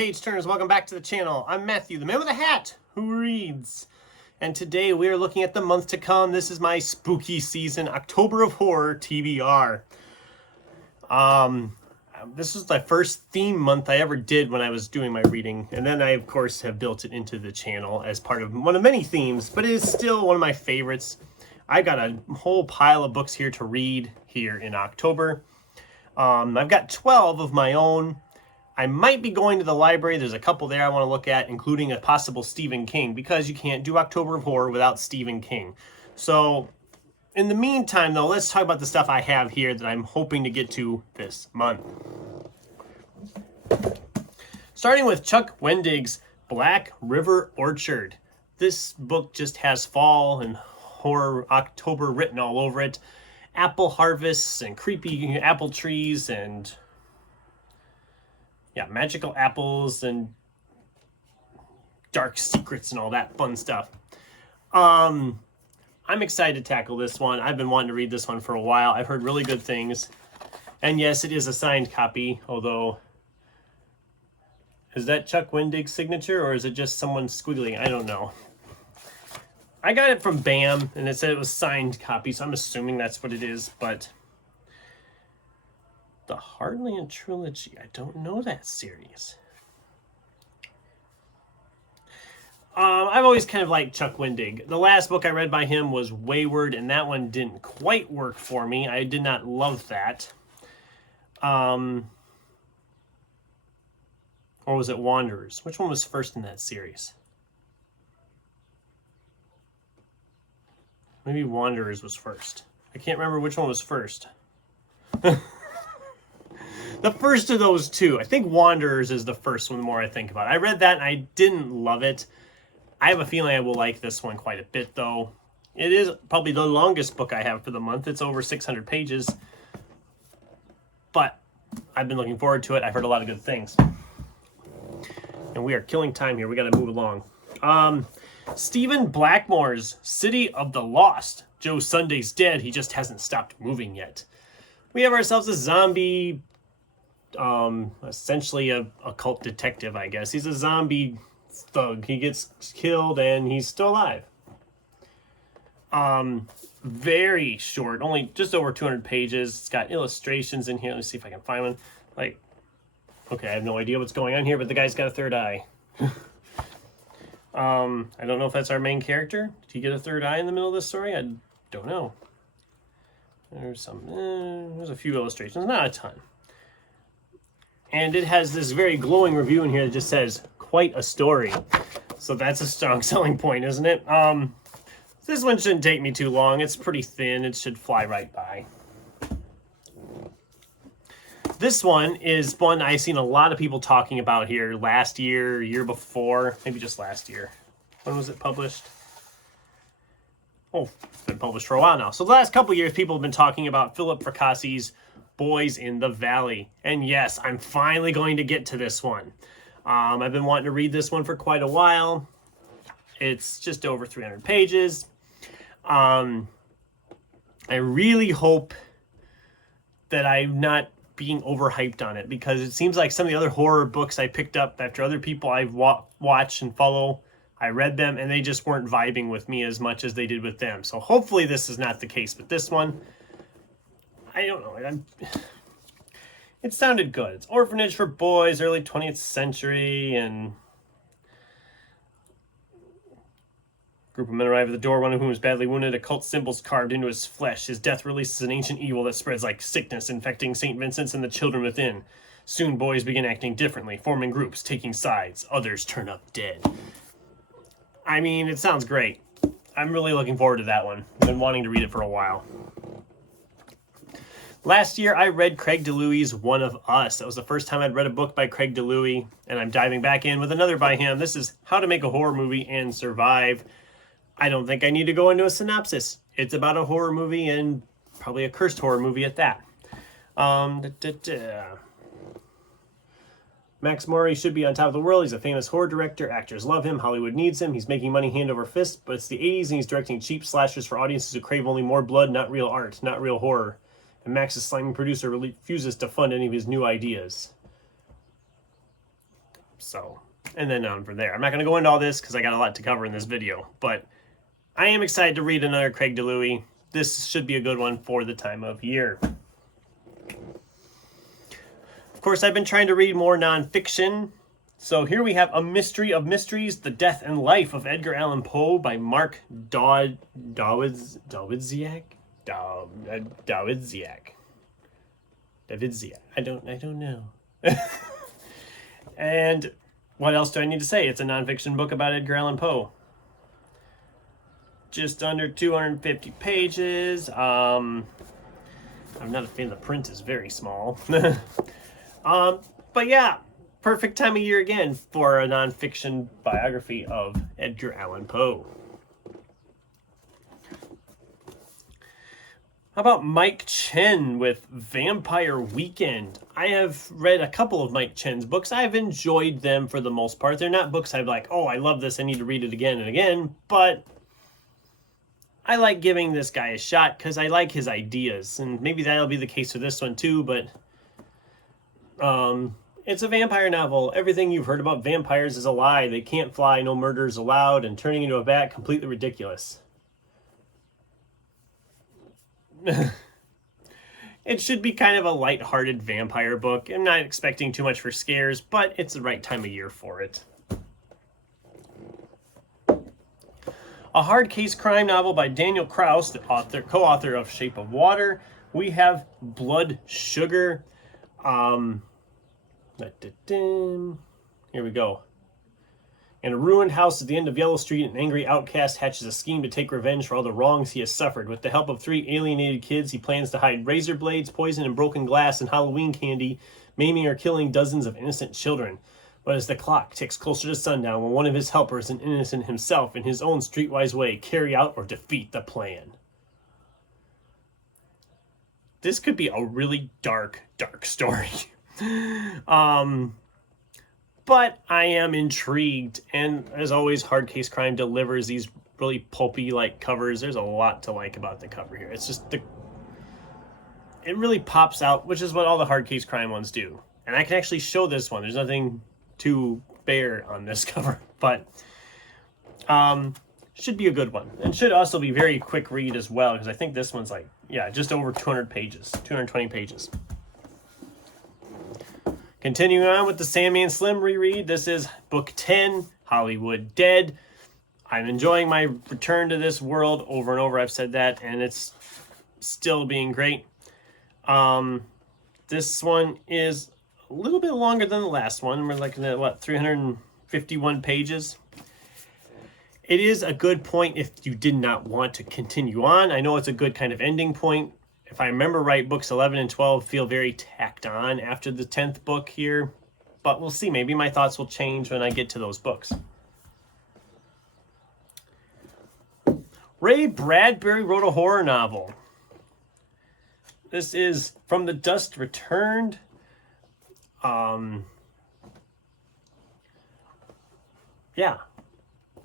page turners? Welcome back to the channel. I'm Matthew, the man with a hat who reads. And today we are looking at the month to come. This is my spooky season, October of Horror TBR. This was my first theme month I ever did when I was doing my reading. And then I, of course, have built it into the channel as part of one of many themes, but it is still one of my favorites. I got a whole pile of books here to read here in October. I've got 12 of my own. I might be going to the library. There's a couple there I want to look at, including a possible Stephen King, because you can't do October of Horror without Stephen King. So in the meantime, though, let's talk about the stuff I have here that I'm hoping to get to this month. Starting with Chuck Wendig's Black River Orchard. This book just has fall and horror October written all over it. Apple harvests and creepy apple trees and magical apples and dark secrets and all that fun stuff. I'm excited to tackle this one. I've been wanting to read this one for a while. I've heard really good things. And yes, it is a signed copy, although is that Chuck Wendig's signature or is it just someone squiggling? I don't know. I got it from BAM and it said it was signed copy, so I'm assuming that's what it is, but the Heartland Trilogy, I don't know that series. I've always kind of liked Chuck Wendig. The last book I read by him was Wayward, and that one didn't quite work for me. I did not love that. Or was it Wanderers? Which one was first in that series? Maybe Wanderers was first. I can't remember which one was first. The first of those two. I think Wanderers is the first one the more I think about it. I read that and I didn't love it. I have a feeling I will like this one quite a bit, though. It is probably the longest book I have for the month. It's over 600 pages. But I've been looking forward to it. I've heard a lot of good things. And we are killing time here. We got to move along. Stephen Blackmore's City of the Lost. Joe Sunday's dead. He just hasn't stopped moving yet. We have ourselves a zombie, essentially a cult detective, I guess. He's a zombie thug. He gets killed and he's still alive. Very short, only just over 200 pages. It's got illustrations in here. Let me see if I can find one. Okay, I have no idea what's going on here, but the guy's got a third eye. I don't know if that's our main character. Did he get a third eye in the middle of this story? I don't know. There's a few illustrations, not a ton. And it has this very glowing review in here that just says, quite a story. So that's a strong selling point, isn't it? This one shouldn't take me too long. It's pretty thin. It should fly right by. This one is one I've seen a lot of people talking about here last year, year before, maybe just last year. When was it published? Oh, it's been published for a while now. So the last couple of years, people have been talking about Philip Fracassi's Boys in the Valley. And yes, I'm finally going to get to this one. I've been wanting to read this one for quite a while. It's just over 300 pages. I really hope that I'm not being overhyped on it, because it seems like some of the other horror books I picked up after other people I've watched and follow, I read them and they just weren't vibing with me as much as they did with them. So hopefully this is not the case with this one. I don't know. It sounded good. It's orphanage for boys, early 20th century, and group of men arrive at the door, one of whom is badly wounded, occult symbols carved into his flesh. His death releases an ancient evil that spreads like sickness, infecting St. Vincent's and the children within. Soon boys begin acting differently, forming groups, taking sides. Others turn up dead. I mean, it sounds great. I'm really looking forward to that one. I've been wanting to read it for a while. Last year, I read Craig DeLuey's One of Us. That was the first time I'd read a book by Craig DeLuey, and I'm diving back in with another by him. This is How to Make a Horror Movie and Survive. I don't think I need to go into a synopsis. It's about a horror movie, and probably a cursed horror movie at that. Max Murray should be on top of the world. He's a famous horror director. Actors love him. Hollywood needs him. He's making money hand over fist, but it's the 80s, and he's directing cheap slashers for audiences who crave only more blood, not real art, not real horror. And Max's slimy producer refuses to fund any of his new ideas. So, and then on from there. I'm not going to go into all this because I got a lot to cover in this video, but I am excited to read another Craig DeLuey. This should be a good one for the time of year. Of course, I've been trying to read more nonfiction. So here we have A Mystery of Mysteries, The Death and Life of Edgar Allan Poe by Mark Dawidziak. I don't know. And what else do I need to say? It's a nonfiction book about Edgar Allan Poe. Just under 250 pages. I'm not a fan. The print is very small. But yeah, perfect time of year again for a nonfiction biography of Edgar Allan Poe. How about Mike Chen with Vampire Weekend? I have read a couple of Mike Chen's books. I've enjoyed them for the most part. They're not books I'm like, oh, I love this, I need to read it again and again, but I like giving this guy a shot because I like his ideas, and maybe that'll be the case for this one too, but it's a vampire novel. Everything you've heard about vampires is a lie. They can't fly, no murders allowed, and turning into a bat, completely ridiculous. It should be kind of a light-hearted vampire book. I'm not expecting too much for scares, but it's the right time of year for it. A hard case crime novel by Daniel Kraus, the co-author of Shape of Water. We have Blood Sugar. Here we go. In a ruined house at the end of Yellow Street, an angry outcast hatches a scheme to take revenge for all the wrongs he has suffered. With the help of 3 alienated kids, he plans to hide razor blades, poison, and broken glass in Halloween candy, maiming or killing dozens of innocent children. But as the clock ticks closer to sundown, will one of his helpers, an innocent himself, in his own streetwise way, carry out or defeat the plan? This could be a really dark, dark story. But I am intrigued, and as always, Hard Case Crime delivers these really pulpy-like covers. There's a lot to like about the cover here. It's just it really pops out, which is what all the Hard Case Crime ones do. And I can actually show this one. There's nothing too bare on this cover, but should be a good one. And should also be very quick read as well, because I think this one's like, yeah, just over 200 pages, 220 pages. Continuing on with the Sandman Slim reread, this is book 10, Hollywood Dead. I'm enjoying my return to this world over and over. I've said that, and it's still being great. This one is a little bit longer than the last one. We're looking at, what, 351 pages. It is a good point if you did not want to continue on. I know it's a good kind of ending point. If I remember right, books 11 and 12 feel very tacked on after the 10th book here. But we'll see. Maybe my thoughts will change when I get to those books. Ray Bradbury wrote a horror novel. This is From the Dust Returned. Yeah.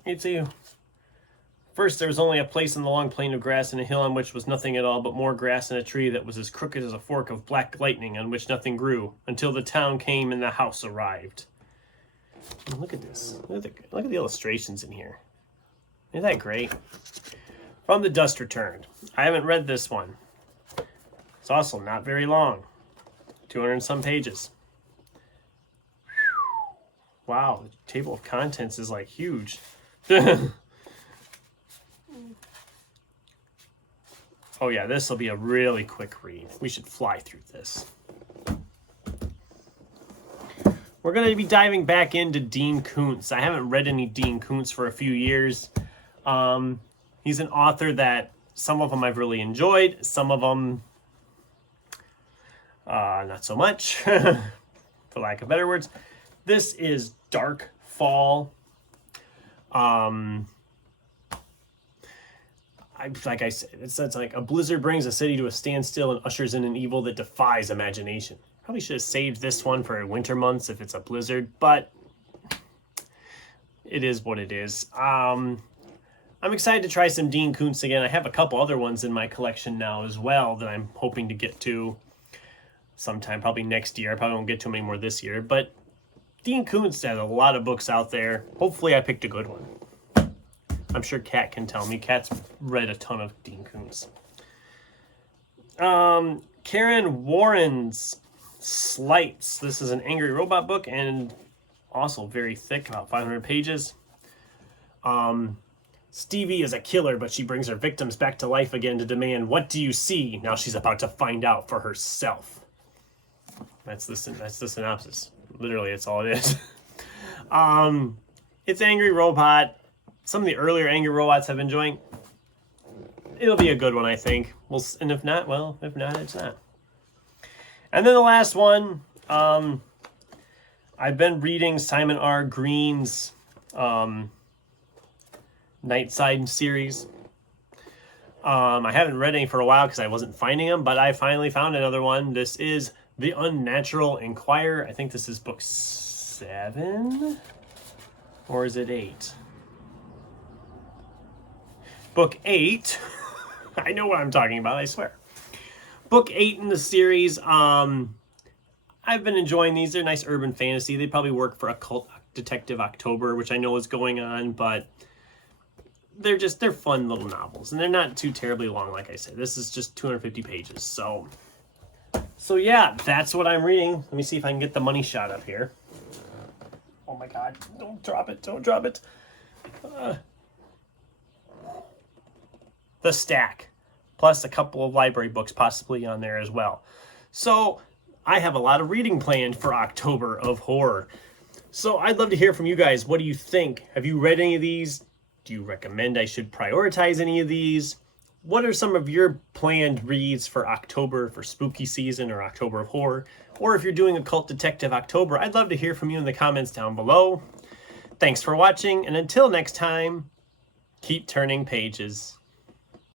It's a... First, there was only a place in the long plain of grass and a hill on which was nothing at all but more grass and a tree that was as crooked as a fork of black lightning on which nothing grew, until the town came and the house arrived. And look at this. Look at the illustrations in here. Isn't that great? From the Dust Returned. I haven't read this one. It's also not very long. 200 and some pages. Wow, the table of contents is like huge. Oh yeah, this will be a really quick read. We should fly through this. We're going to be diving back into Dean Koontz. I haven't read any Dean Koontz for a few years. He's an author that some of them I've really enjoyed. Some of them, not so much, for lack of better words. This is Dark Fall. Like I said, it's like a blizzard brings a city to a standstill and ushers in an evil that defies imagination. Probably should have saved this one for winter months if it's a blizzard, but it is what it is. I'm excited to try some Dean Koontz again. I have a couple other ones in my collection now as well that I'm hoping to get to sometime, probably next year. I probably won't get to them anymore this year, but Dean Koontz has a lot of books out there. Hopefully I picked a good one. I'm sure Kat can tell me. Kat's read a ton of Dean Koontz. Karen Warren's Slights. This is an angry robot book and also very thick, about 500 pages. Stevie is a killer, but she brings her victims back to life again to demand, "What do you see?" Now she's about to find out for herself. That's the synopsis. Literally, it's all it is. It's Angry Robot. Some of the earlier Angry Robots I've been enjoying. It'll be a good one, I think. And if not, well, if not, it's not. And then the last one, I've been reading Simon R. Green's Nightside series. I haven't read any for a while because I wasn't finding them, but I finally found another one. This is The Unnatural Inquirer. I think this is book 7, or is it 8? Book 8. I know what I'm talking about, I swear. Book 8 in the series. I've been enjoying these. They're nice urban fantasy. They probably work for Occult Detective October, which I know is going on, but they're fun little novels, and they're not too terribly long. Like I said, this is just 250 pages. So yeah, that's what I'm reading. Let me see if I can get the money shot up here. Oh my God! Don't drop it! Don't drop it! The stack, plus a couple of library books possibly on there as well. So I have a lot of reading planned for October of horror. So I'd love to hear from you guys. What do you think? Have you read any of these? Do you recommend I should prioritize any of these? What are some of your planned reads for October, for spooky season or October of horror? Or if you're doing Occult Detective October, I'd love to hear from you in the comments down below. Thanks for watching, and until next time, keep turning pages.